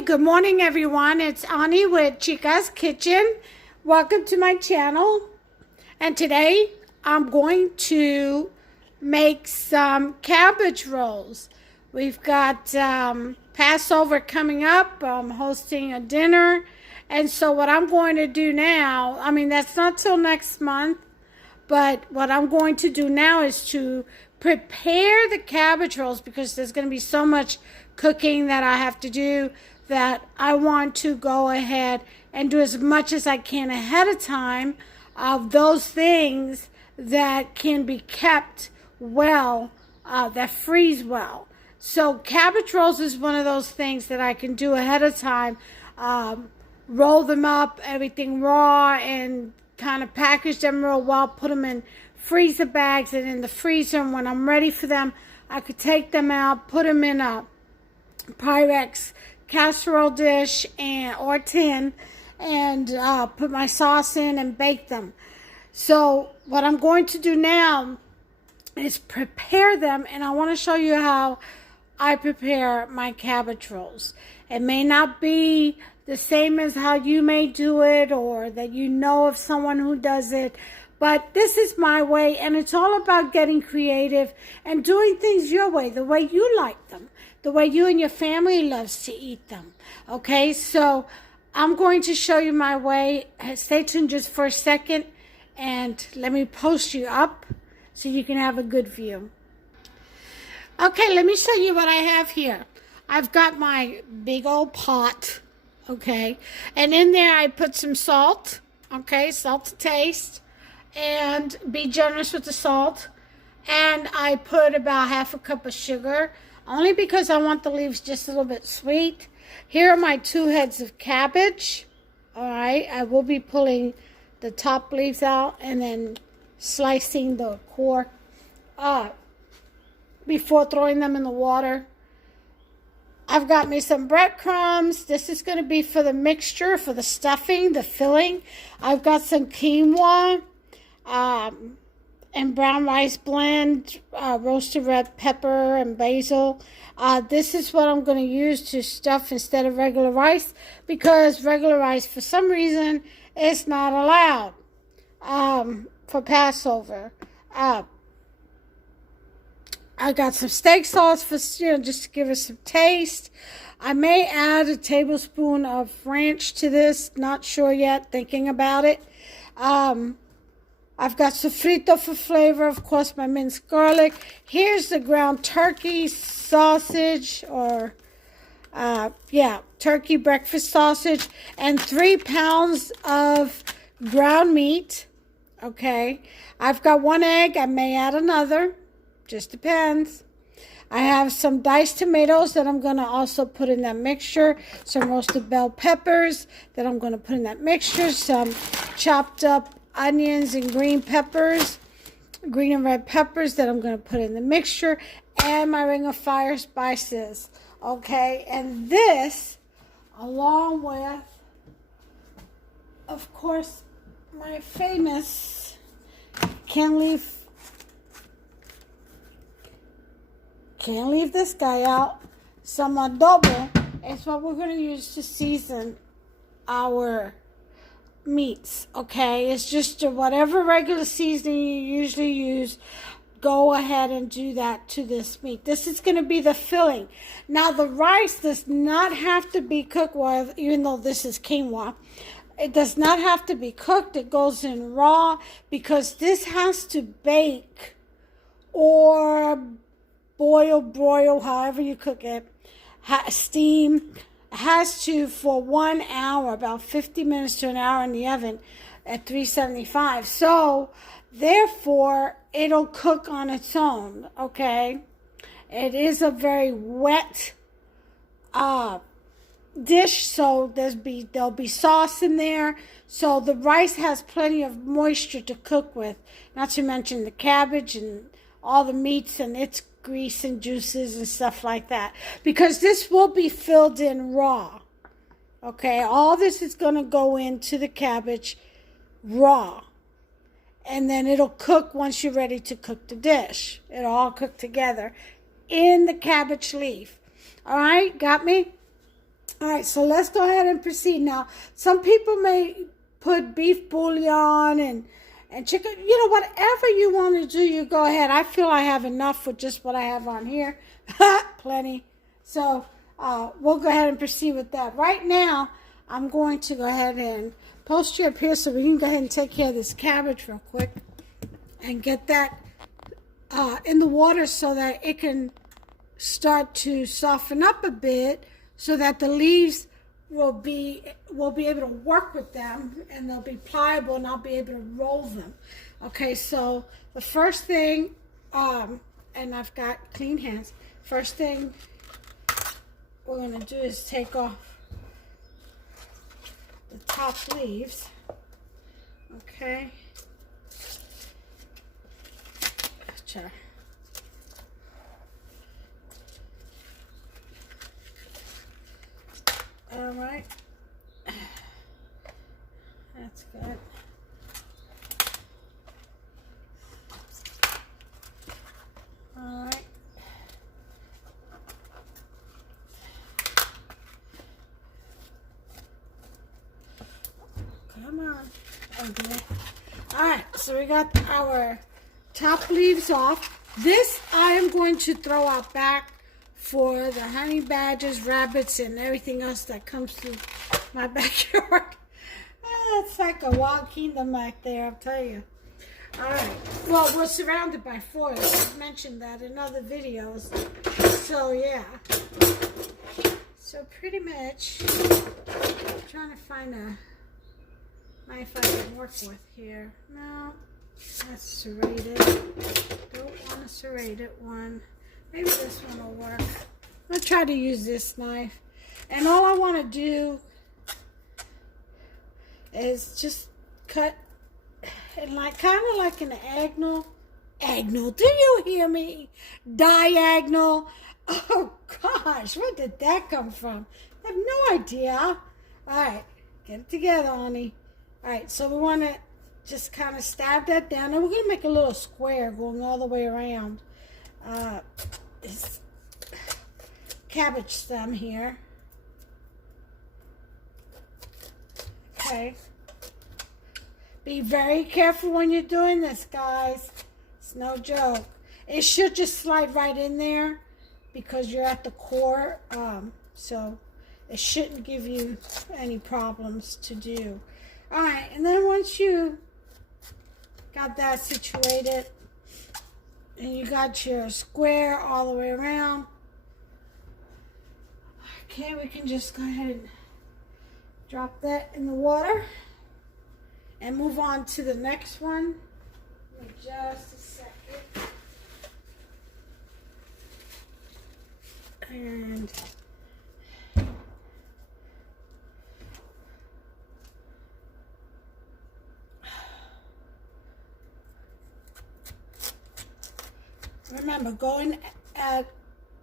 Hey, good morning, everyone. It's Ani with Chica's Kitchen. Welcome to my channel. And today I'm going to make some cabbage rolls. We've got Passover coming up. I'm hosting a dinner. And so what I'm going to do now, that's not till next month, but what I'm going to do now is to prepare the cabbage rolls because there's going to be so much cooking that I have to do that I want to go ahead and do as much as I can ahead of time of those things that can be kept well, that freeze well. So cabbage rolls is one of those things that I can do ahead of time, roll them up, everything raw, and kind of package them real well, put them in freezer bags and in the freezer, and when I'm ready for them, I could take them out, put them in a Pyrex casserole dish or tin, and put my sauce in and bake them. So what I'm going to do now is prepare them, and I want to show you how I prepare my cabbage rolls. It may not be the same as how you may do it, or that you know of someone who does it, but this is my way, and it's all about getting creative and doing things your way, the way you like them, the way you and your family loves to eat them. Okay, so I'm going to show you my way. Stay tuned just for a second, and let me post you up so you can have a good view. Okay, let me show you what I have here. I've got my big old pot, okay, and in there I put some salt, okay, salt to taste, and be generous with the salt. And I put about half a cup of sugar, only because I want the leaves just a little bit sweet. Here are my 2 heads of cabbage. All right, I will be pulling the top leaves out and then slicing the core before throwing them in the water. I've got me some breadcrumbs. This is going to be for the mixture, for the stuffing, the filling. I've got some quinoa and brown rice blend, roasted red pepper and basil. This is what I'm going to use to stuff instead of regular rice, because regular rice, for some reason, is not allowed for Passover. I got some steak sauce for, just to give it some taste. I may add a tablespoon of ranch to this. Not sure yet, thinking about it. I've got sofrito for flavor, of course, my minced garlic. Here's the ground turkey sausage, or, turkey breakfast sausage, and 3 pounds of ground meat, okay? I've got 1 egg. I may add another, just depends. I have some diced tomatoes that I'm going to also put in that mixture, some roasted bell peppers that I'm going to put in that mixture, some chopped up onions and green and red peppers that I'm going to put in the mixture, and my Ring of Fire spices, okay? And this, along with, of course, my famous, can't leave this guy out, some adobo. It's what we're going to use to season our meats, okay? It's just whatever regular seasoning you usually use, go ahead and do that to this meat. This is going to be the filling. Now, the rice does not have to be cooked, well, even though this is quinoa. It does not have to be cooked. It goes in raw, because this has to bake or boil, broil, however you cook it, steam, has to, for 1 hour, about 50 minutes to an hour in the oven at 375. So, therefore, it'll cook on its own, okay? It is a very wet dish, so there'll be sauce in there. So the rice has plenty of moisture to cook with, not to mention the cabbage and all the meats and its grease and juices and stuff like that, because this will be filled in raw, okay? All this is going to go into the cabbage raw, and then it'll cook once you're ready to cook the dish. It'll all cook together in the cabbage leaf. All right, got me? All right, so let's go ahead and proceed. Now, some people may put beef bouillon and chicken, whatever you want to do, you go ahead. I feel I have enough with just what I have on here. Plenty. So we'll go ahead and proceed with that. Right now, I'm going to go ahead and post you up here so we can go ahead and take care of this cabbage real quick and get that in the water so that it can start to soften up a bit so that the leaves will be able to work with them and they'll be pliable and I'll be able to roll them. Okay, so the first thing, and I've got clean hands, first thing we're going to do is take off the top leaves. Okay. Gotcha. All right. That's good. All right. Come on. Okay. All right. So we got our top leaves off. This I am going to throw out back for the honey badgers, rabbits, and everything else that comes through my backyard. It's like a wild kingdom back there, I'll tell you. All right. Well, we're surrounded by forest. I've mentioned that in other videos. So, yeah. So, pretty much, I'm trying to find a knife I can work with here. No, that's serrated. Don't want a serrated one. Maybe this one will work. I'm going to try to use this knife. And all I want to do is just cut it like kind of like an diagonal. Do you hear me? Diagonal. Oh gosh, where did that come from? I have no idea. All right, get it together, honey. All right, so we want to just kind of stab that down, and we're going to make a little square going all the way around this cabbage stem here. Okay. Be very careful when you're doing this, guys. It's no joke. It should just slide right in there because you're at the core. So it shouldn't give you any problems to do. All right, and then once you got that situated and you got your square all the way around, okay, we can just go ahead and drop that in the water and move on to the next one. In just a second. And remember, going at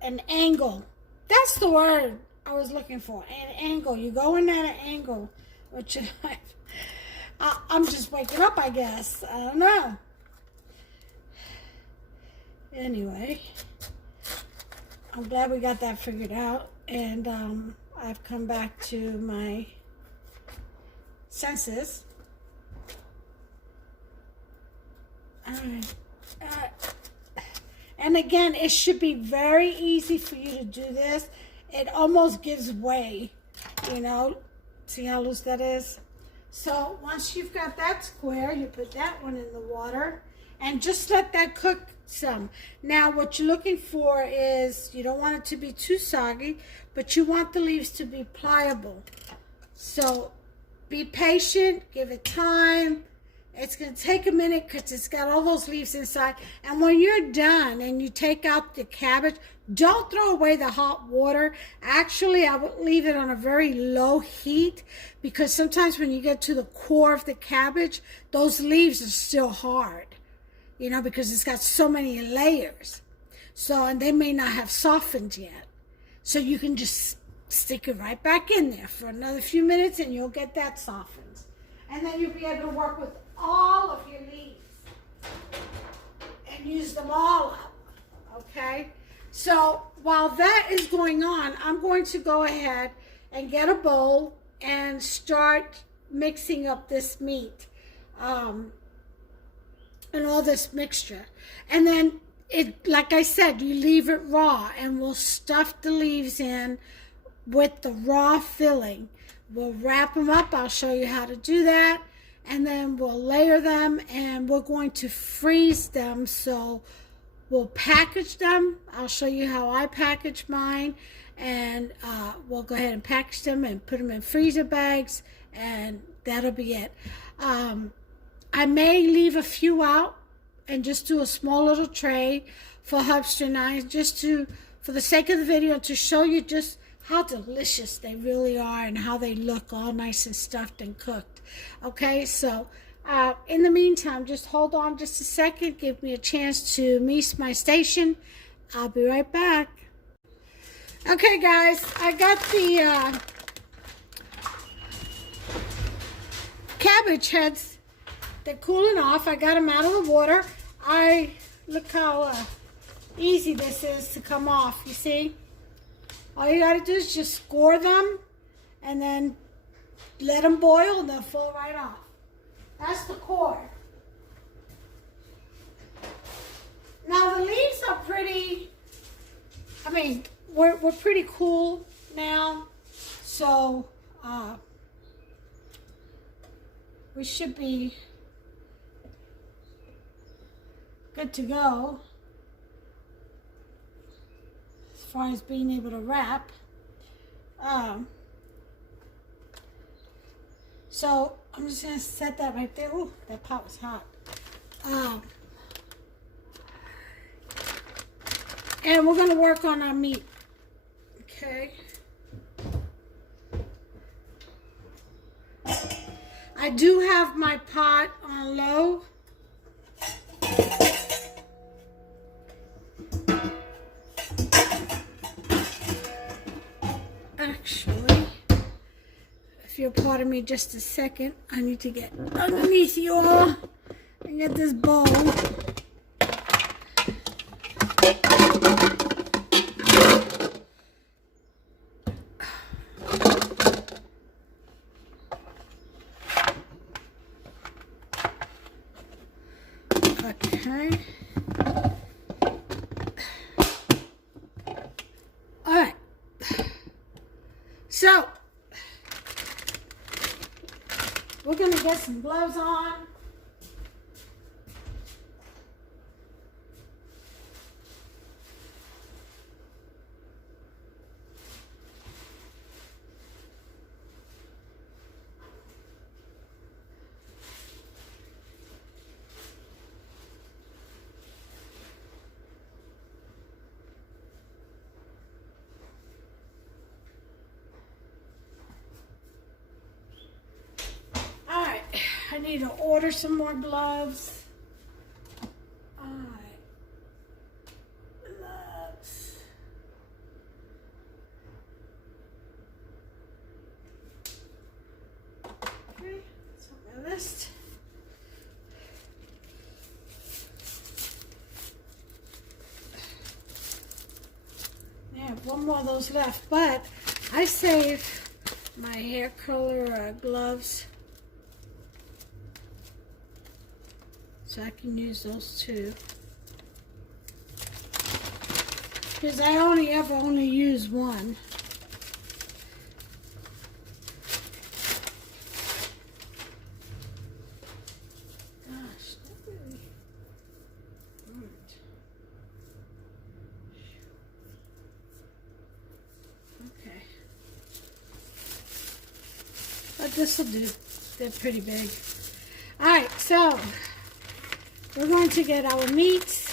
an angle. That's the word I was looking for. An angle. You go in at an angle, which I'm just waking up, I guess. I don't know. Anyway, I'm glad we got that figured out, and I've come back to my senses. All right. And again, it should be very easy for you to do this. It almost gives way, you know. See how loose that is? So once you've got that square, you put that one in the water and just let that cook some. Now what you're looking for is, you don't want it to be too soggy, but you want the leaves to be pliable. So be patient, give it time. It's going to take a minute because it's got all those leaves inside. And when you're done and you take out the cabbage, don't throw away the hot water. Actually, I would leave it on a very low heat because sometimes when you get to the core of the cabbage, those leaves are still hard, you know, because it's got so many layers. So, and they may not have softened yet. So you can just stick it right back in there for another few minutes and you'll get that softened. And then you'll be able to work with all of your leaves and use them all up, okay? So while that is going on, I'm going to go ahead and get a bowl and start mixing up this meat and all this mixture. And then like I said, you leave it raw, and we'll stuff the leaves in with the raw filling. We'll wrap them up. I'll show you how to do that. And then we'll layer them, and we're going to freeze them. So we'll package them. I'll show you how I package mine. And we'll go ahead and package them and put them in freezer bags, and that'll be it. I may leave a few out and just do a small little tray for Hubster and I, just for the sake of the video, to show you just how delicious they really are and how they look all nice and stuffed and cooked. Okay, so in the meantime, just hold on just a second. Give me a chance to meet my station. I'll be right back. Okay, guys, I got the cabbage heads. They're cooling off. I got them out of the water. Look how easy this is to come off, you see? All you gotta do is just score them and then let them boil, and they'll fall right off. That's the core. Now the leaves are pretty, I mean, we're pretty cool now, so we should be good to go as far as being able to wrap. So I'm just gonna set that right there. Ooh, that pot was hot. And we're gonna work on our meat. Okay. I do have my pot on low. Actually, if you'll pardon me just a second, I need to get underneath you all and get this bowl. Okay. All right. So, we're going to get some gloves on. I need to order some more gloves. All right. Gloves. Okay, that's on my list. I have one more of those left, but I saved my hair curler gloves, so I can use those too. Because I only use one. Gosh, that really hurt. Okay. But this will do. They're pretty big. Alright, so we're going to get our meat.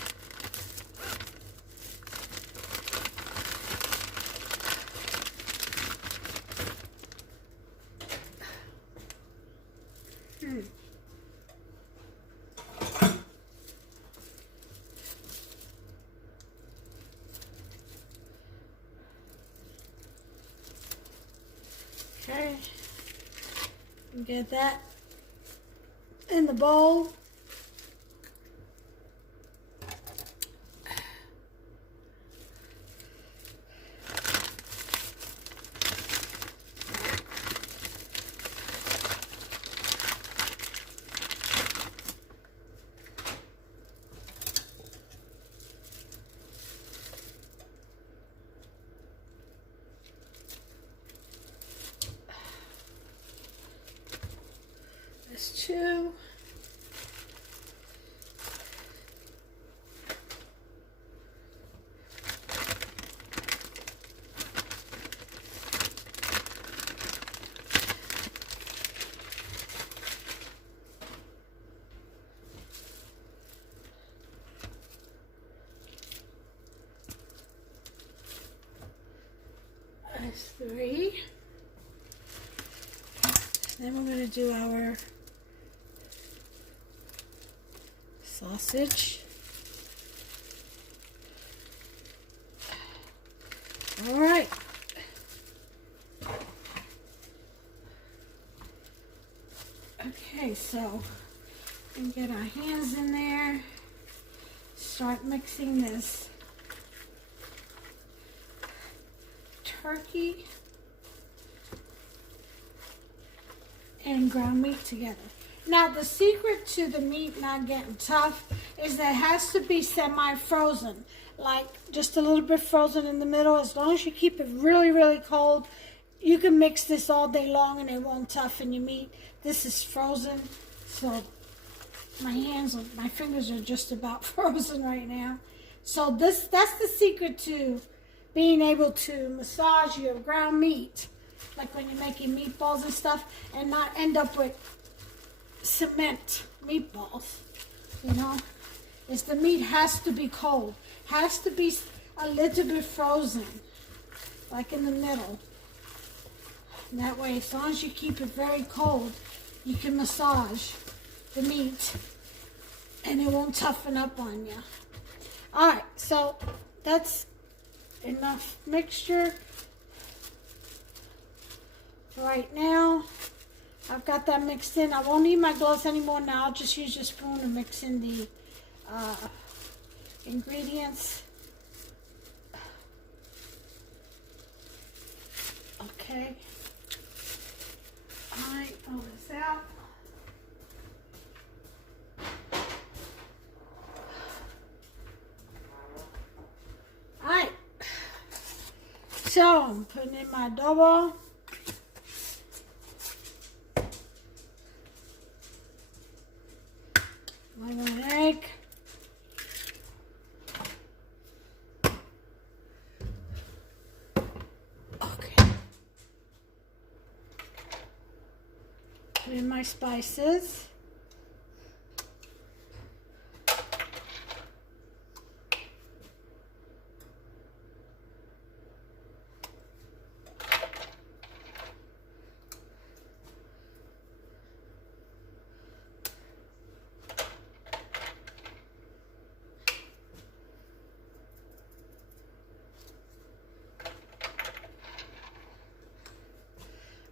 Okay, get that in the bowl. 2. That's 3. Then we're going to do our sausage. All right. Okay, so we get our hands in there. Start mixing this turkey and ground meat together. Now, the secret to the meat not getting tough is that it has to be semi-frozen, like just a little bit frozen in the middle. As long as you keep it really, really cold, you can mix this all day long and it won't toughen your meat. This is frozen, so my fingers are just about frozen right now. So that's the secret to being able to massage your ground meat, like when you're making meatballs and stuff, and not end up with cement meatballs, you know, is the meat has to be cold, has to be a little bit frozen, like in the middle. And that way, as long as you keep it very cold, you can massage the meat and it won't toughen up on you. All right, so that's enough mixture. Right now, I've got that mixed in. I won't need my gloves anymore now. I'll just use a spoon to mix in the ingredients. Okay. All right, pull this out. All right. So I'm putting in my adobo. One egg. Okay. Put in my spices.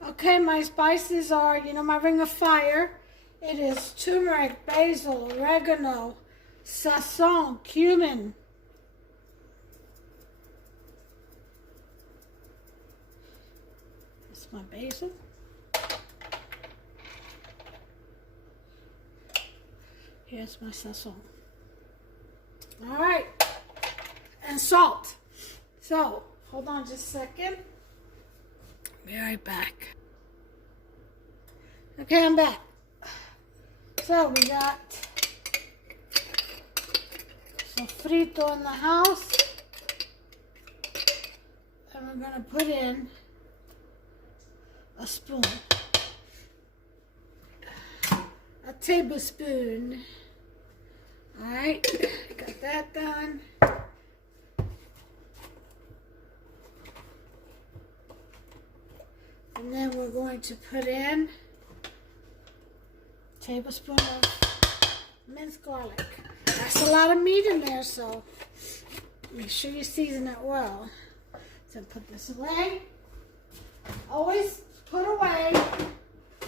Okay, my spices are, my ring of fire. It is turmeric, basil, oregano, sazon, cumin. That's my basil. Here's my sazon. All right, and salt. So, hold on just a second. Be right back. Okay, I'm back. So we got sofrito in the house. And we're going to put in a spoon. A tablespoon. Alright, got that done. And then we're going to put in a tablespoon of minced garlic. That's a lot of meat in there, so make sure you season it well. So put this away. Always put away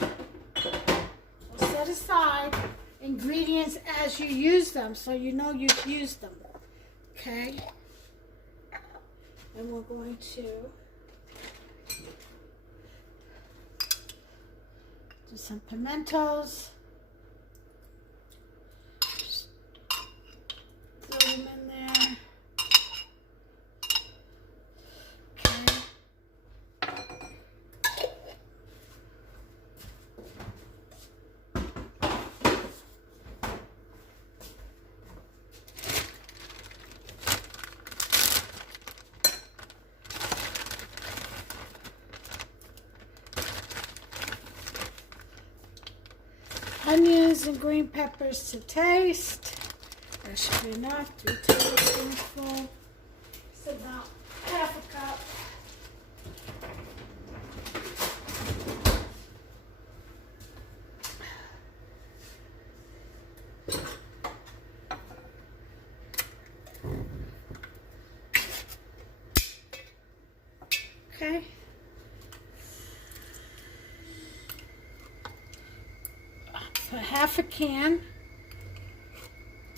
or set aside ingredients as you use them, so you know you've used them. Okay? And we're going to do some pimentos. Just throw them in there. Okay. onions and green peppers to taste. That should be enough. 3 tablespoons. It's about half a cup. Okay. Put half a can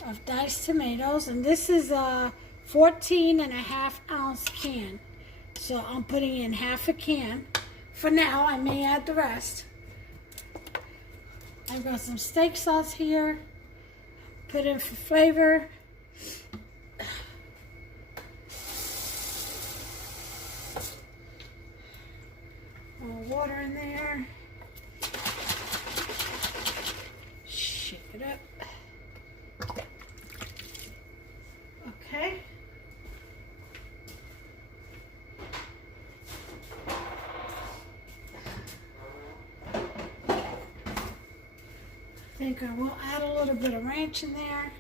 of diced tomatoes, and this is a 14.5-ounce can. So I'm putting in half a can. For now, I may add the rest. I've got some steak sauce here. Put in for flavor. More water in there. Shake it up. Okay. I think I will add a little bit of ranch in there.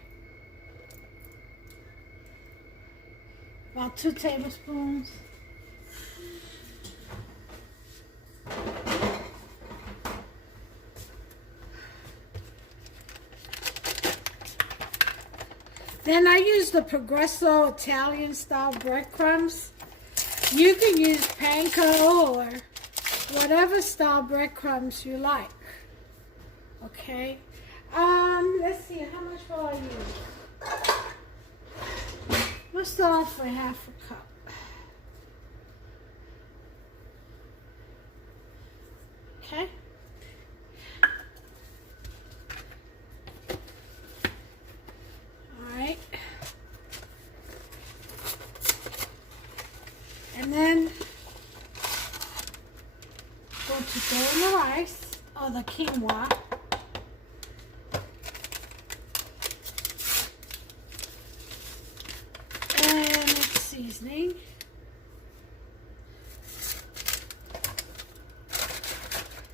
About 2 tablespoons. Then I use the Progresso Italian style breadcrumbs. You can use panko or whatever style breadcrumbs you like. Okay. Let's see, how much will I use? We'll start off with half a cup. Okay. Alright. And then going to throw in the rice or the quinoa. Seasoning.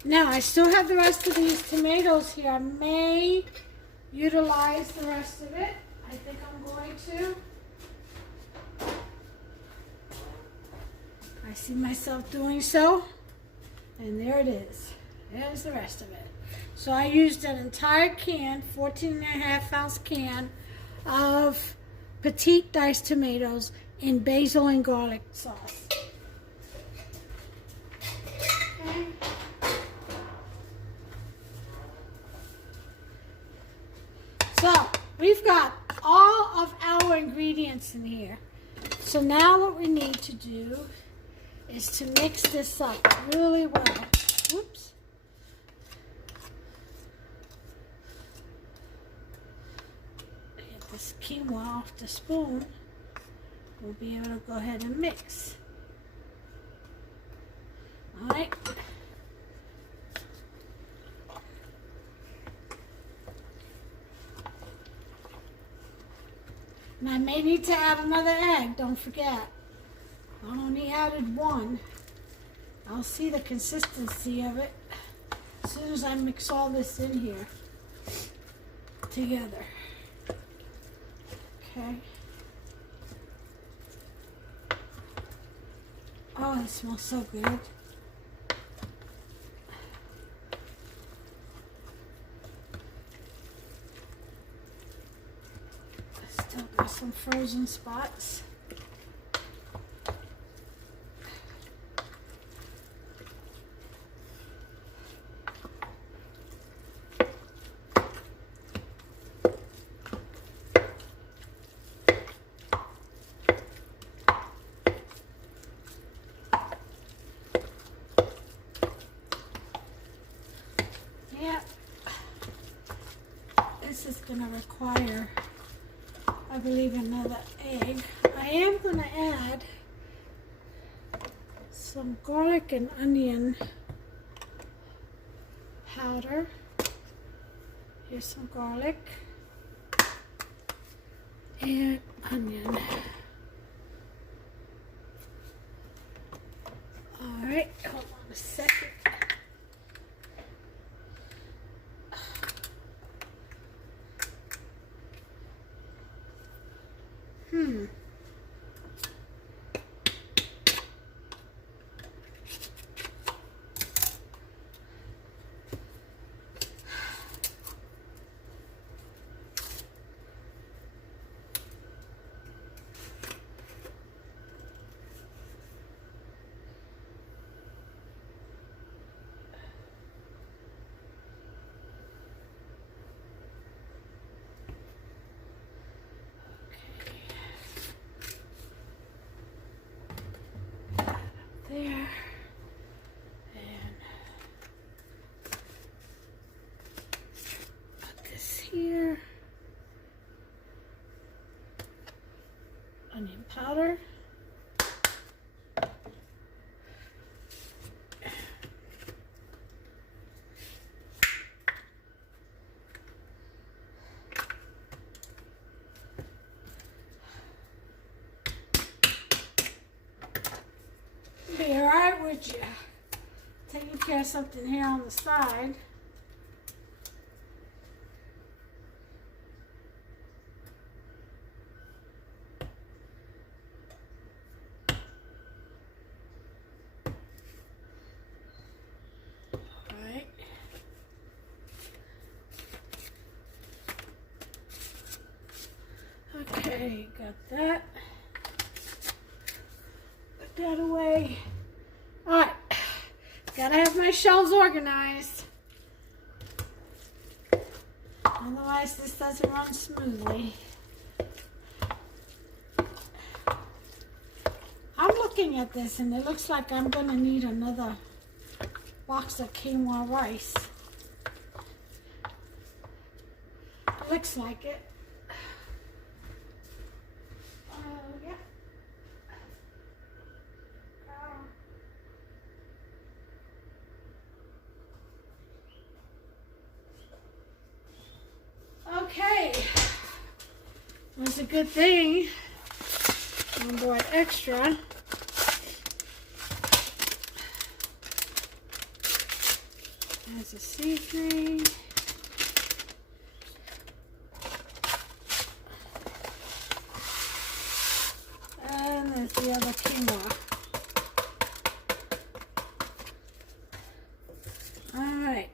Now I still have the rest of these tomatoes here. I may utilize the rest of it. I think I'm going to. I see myself doing so. And there it is. There's the rest of it. So I used an entire can, 14.5-ounce can of petite diced tomatoes in basil and garlic sauce. Okay. So we've got all of our ingredients in here. So now what we need to do is to mix this up really well. Whoops. Get this quinoa off the spoon. We'll be able to go ahead and mix. All right. And I may need to add another egg, don't forget. I only added 1. I'll see the consistency of it as soon as I mix all this in here together. Okay. Oh, it smells so good. Still got some frozen spots. This is going to require, I believe, another egg. I am going to add some garlic and onion powder. Here's some garlic and onion. All right, hold on a second. butter. Be alright with you. Taking care of something here on the side. Alright. Okay, got that. Put that away. Alright. Gotta have my shelves organized. Otherwise, this doesn't run smoothly. I'm looking at this and it looks like I'm gonna need another box of quinoa rice. Looks like it. Yeah. Okay. That's a good thing. I bought extra. There's a seasoning. And there's the other quinoa. All right.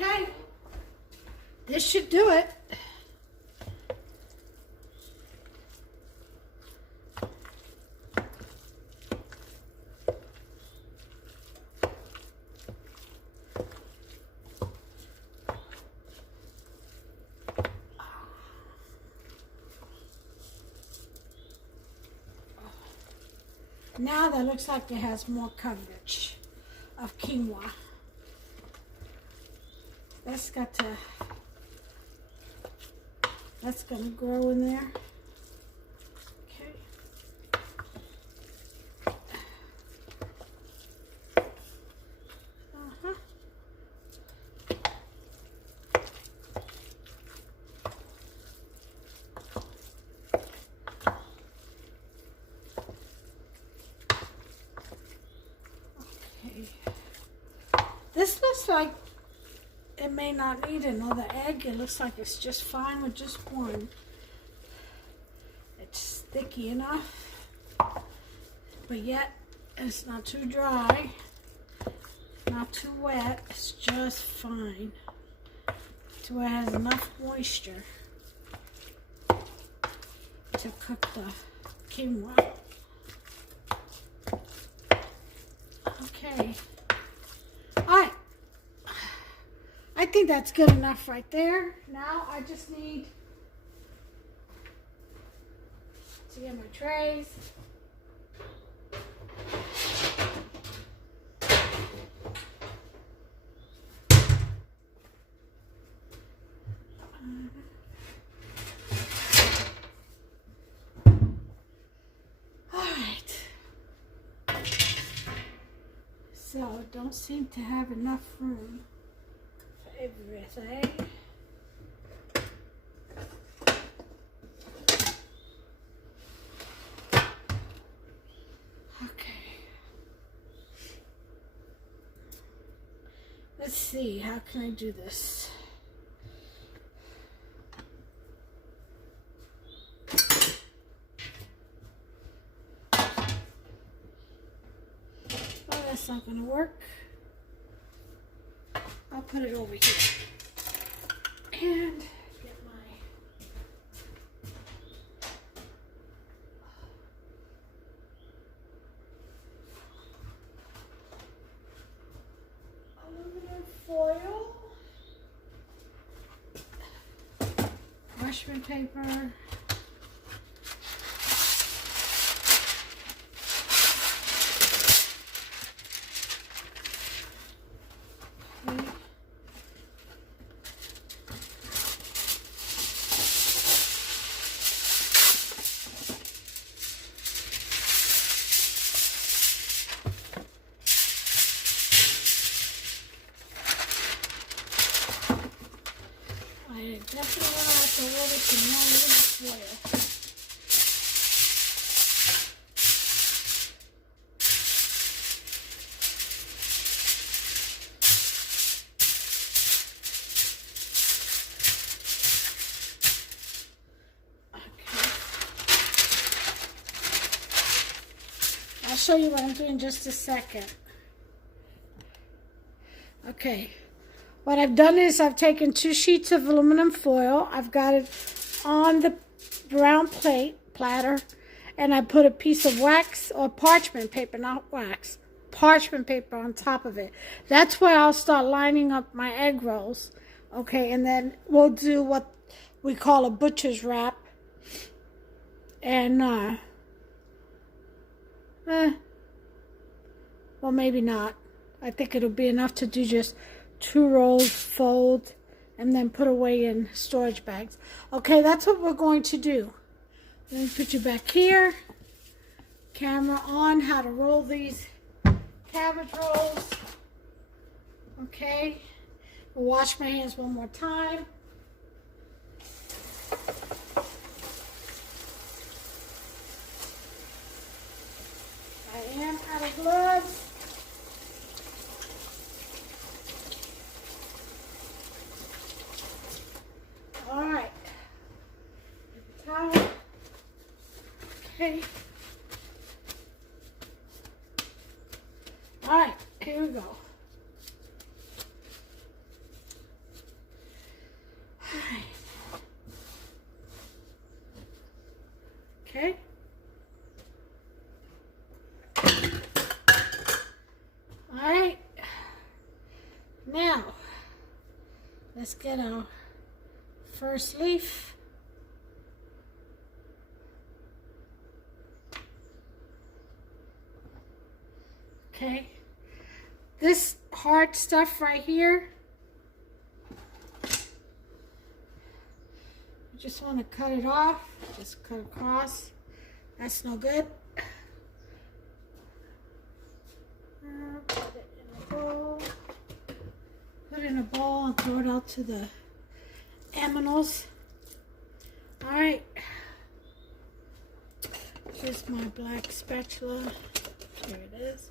Okay. This should do it. Now that looks like it has more coverage of quinoa. That's gonna grow in there. Okay. This looks like it may not need another egg. It looks like it's just fine with just one. It's sticky enough, but yet it's not too dry, not too wet. It's just fine. So it has enough moisture to cook the quinoa. Okay. Alright. I think that's good enough right there. Now I just need to get my trays. Alright. So it don't seem to have enough room for everything. Okay. Let's see, how can I do this? Oh, that's not gonna work. I'll put it over here and get my aluminum foil, parchment paper, Definitely want to have to roll it in one little foil. I'll show you what I'm doing in just a second. Okay, what I've done is I've taken 2 sheets of aluminum foil. I've got it on the brown platter, and I put a piece of wax or parchment paper, not wax, parchment paper on top of it. That's where I'll start lining up my egg rolls. Okay, and then we'll do what we call a butcher's wrap. And, well, maybe not. I think it'll be enough to do just 2 rolls, fold, and then put away in storage bags. Okay, that's what we're going to do. Let me put you back here. Camera on, how to roll these cabbage rolls. Okay, I'll wash my hands one more time. I am out of gloves. All right. Towel. Okay. All right, here we go. All right. Okay. All right. Now, let's get our first leaf. Okay. This hard stuff right here, you just want to cut it off. Just cut across. That's no good. Put it in a bowl. Put it in a bowl and throw it out to the aminals. All right. Here's my black spatula. Here it is.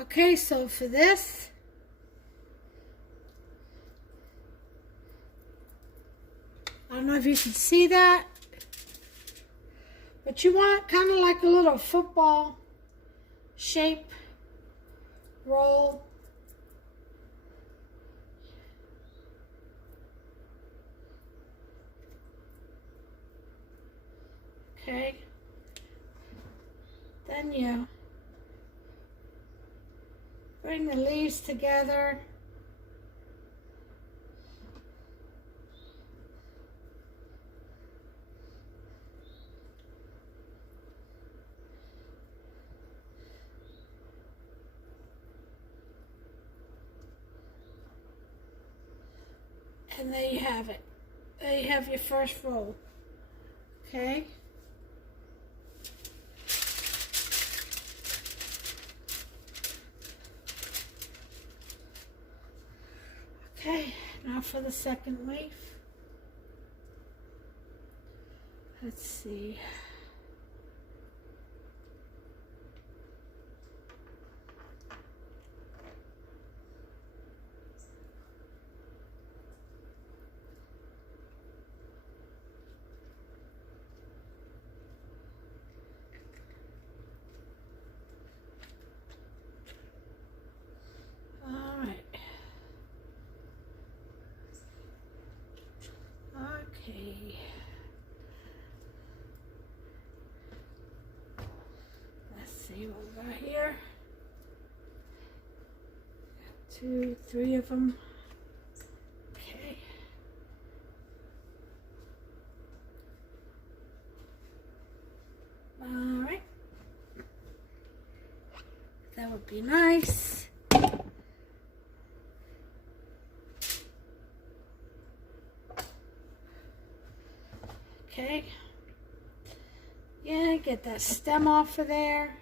Okay, so for this, I don't know if you can see that, but you want kind of like a little football shape roll. Okay. Then you bring the leaves together. And there you have it. There you have your first roll. Okay. Okay, now for the second leaf. Let's see. Okay. Let's see what we got here. Got 2, 3 of them. Okay. All right. That would be nice. Okay, yeah, get that stem off of there.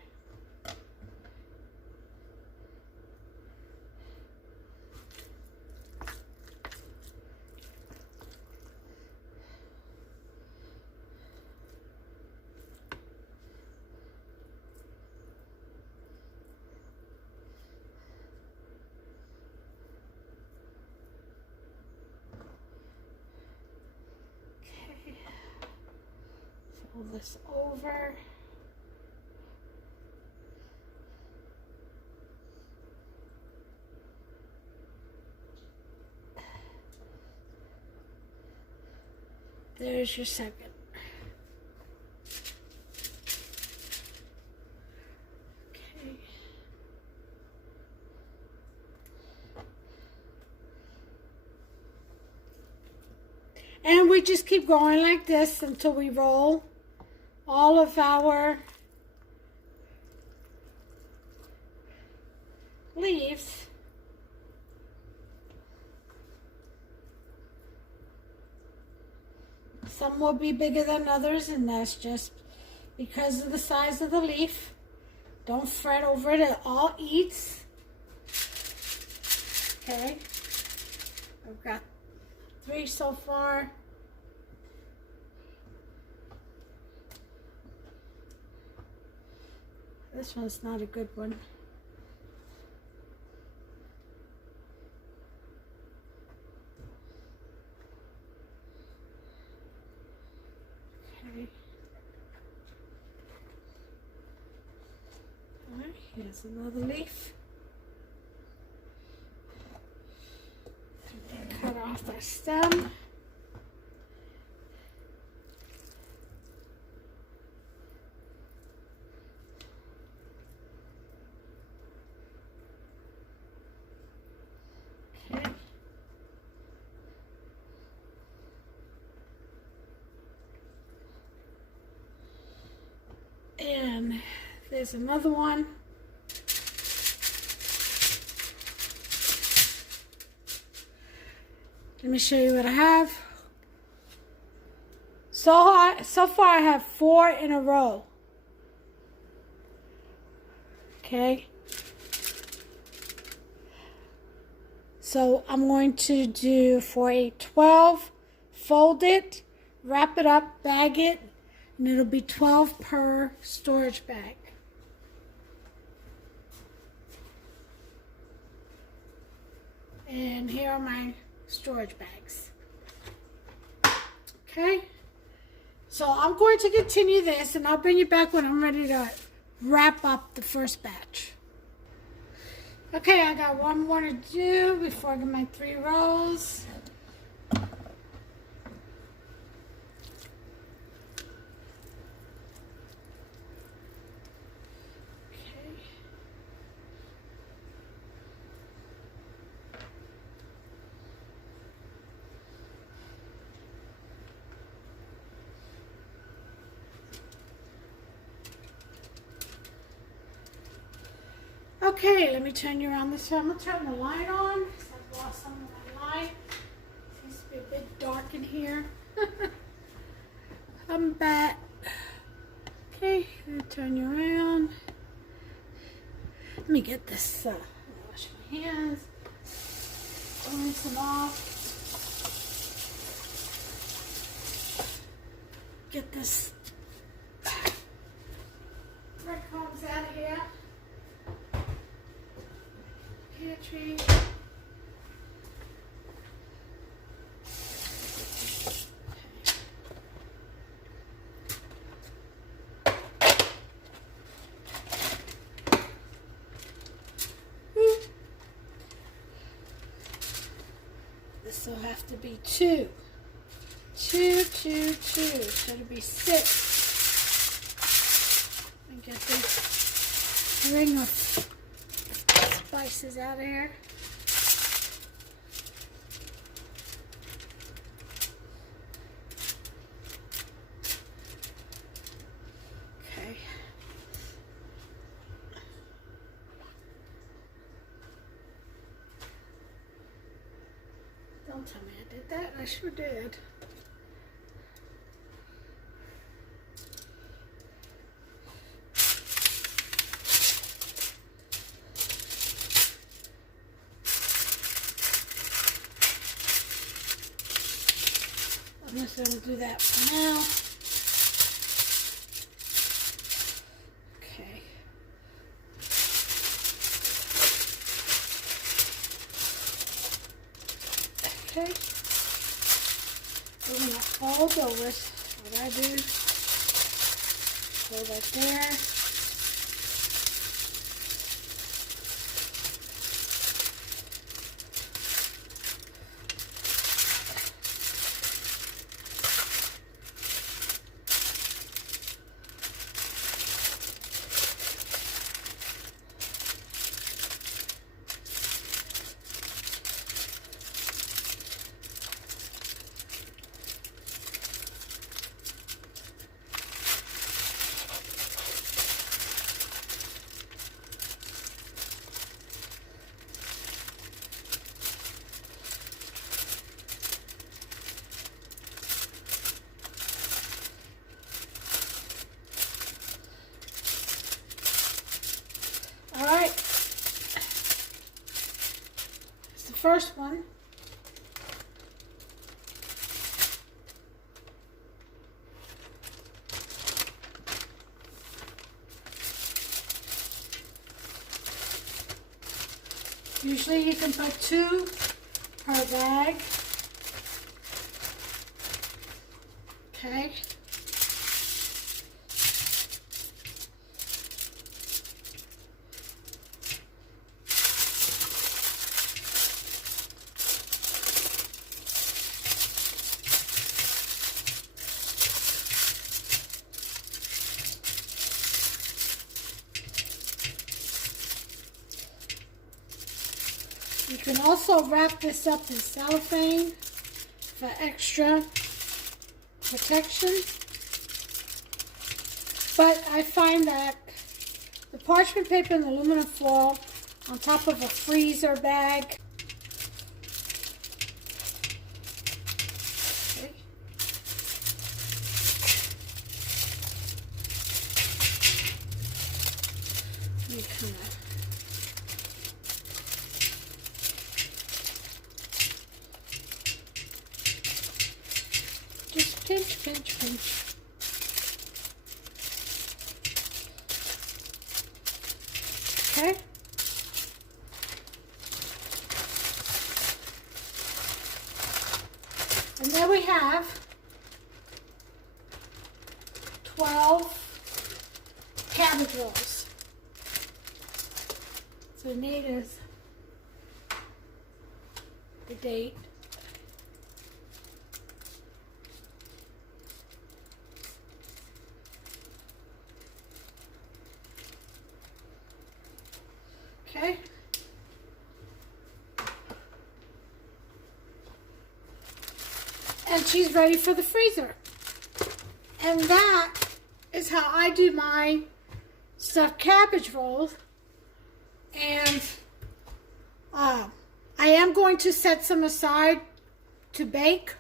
Pull this over. There's your second. Okay. And we just keep going like this until we roll all of our leaves. Some will be bigger than others, and that's just because of the size of the leaf. Don't fret over it, it all eats. Okay, I've got 3 so far. This one's not a good one. Okay. All right, here's another leaf. Cut off the stem. Okay. And there's another one. Let me show you what I have. So far I have 4 in a row. Okay. So I'm going to do for a 12, fold it, wrap it up, bag it, and it'll be 12 per storage bag. And here are my storage bags. Okay, so I'm going to continue this, and I'll bring you back when I'm ready to wrap up the first batch. Okay, I got one more to do before I get my 3 rows. Okay, let me turn you around this way. I'm going to turn the light on because I've lost some of my light. Seems to be a bit dark in here. I'm back. Okay, let me turn you around. Let me get this, wash my hands. Rinse them off. Get this breadcrumbs out of here. Pantry. This will have to be 2. 2, 2, 2. So it'll be 6. And get this ring of spices out of here. Okay. Don't tell me I did that. I sure did. I'm just going to do that for now. Okay. Okay. We're going to fold over what I do. Go right there. All right, it's the first one. Usually you can put 2 per bag. Okay. You can also wrap this up in cellophane for extra protection. But I find that the parchment paper and the aluminum foil on top of a freezer bag. Okay. Let me kind of just pinch, pinch, pinch. Okay. And there we have 12 cabbage rolls. So need is the date. Okay. And she's ready for the freezer. And that is how I do my stuffed cabbage rolls. And I am going to set some aside to bake.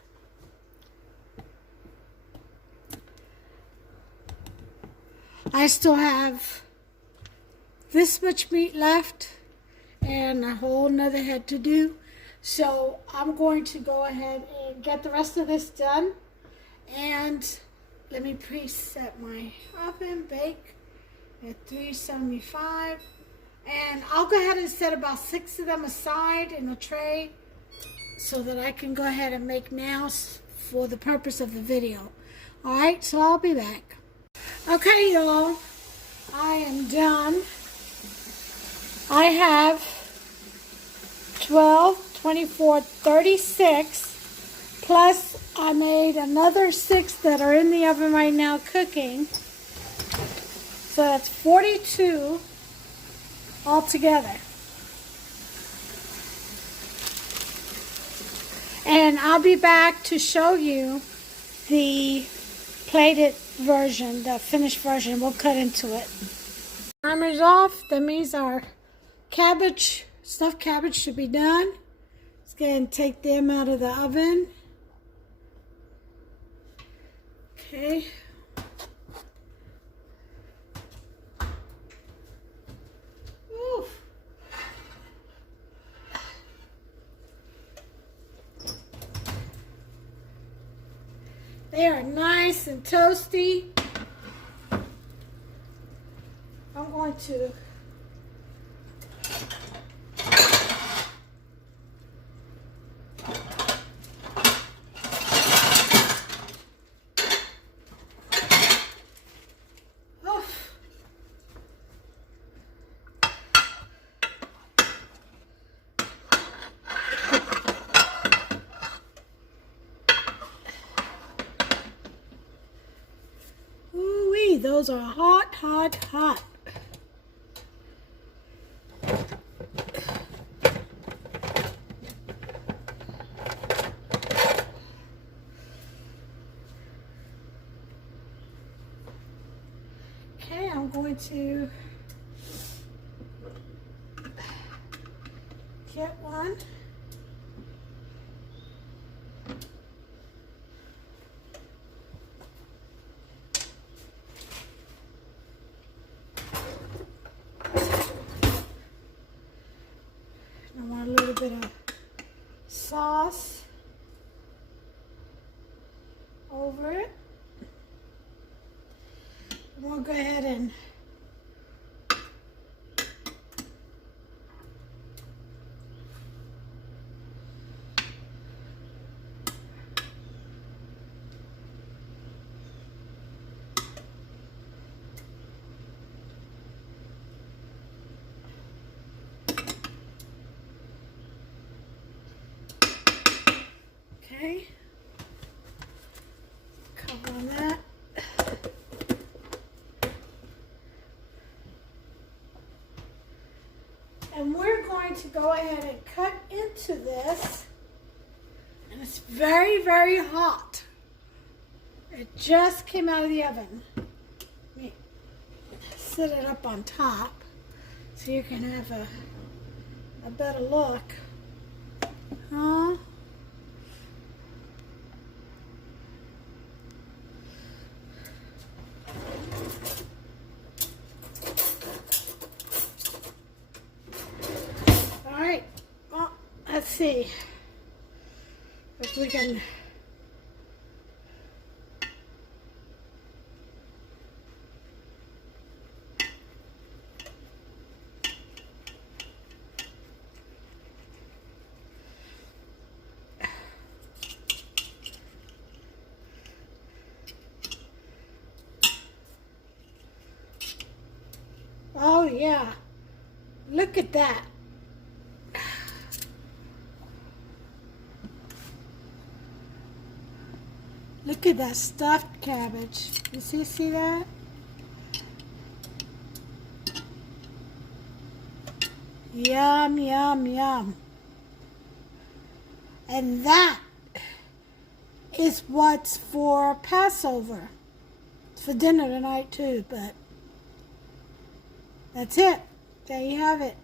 I still have this much meat left and a whole nother head to do. So I'm going to go ahead and get the rest of this done. And let me preset my oven, bake at 375. And I'll go ahead and set about 6 of them aside in a tray so that I can go ahead and make now for the purpose of the video. Alright, so I'll be back. Okay, y'all, I am done. I have 12, 24, 36, plus I made another 6 that are in the oven right now cooking. So that's 42 altogether. And I'll be back to show you the plated version, the finished version. We'll cut into it. Timer's off. That means our cabbage, stuffed cabbage should be done. Let's go ahead and take them out of the oven. Okay. Oof. They are nice and toasty. I'm going to me, those are hot, hot, hot. Okay, I'm going to get one. I want a little bit of sauce over it. We'll go ahead and okay, cover on that. And we're going to go ahead and cut into this. And it's very, very hot. It just came out of the oven. Let me set it up on top so you can have a better look. Huh? Alright, well, let's see if we can oh yeah, look at that. Look at that stuffed cabbage. You see that? Yum, yum, yum. And that is what's for Passover. It's for dinner tonight too, but that's it. There you have it.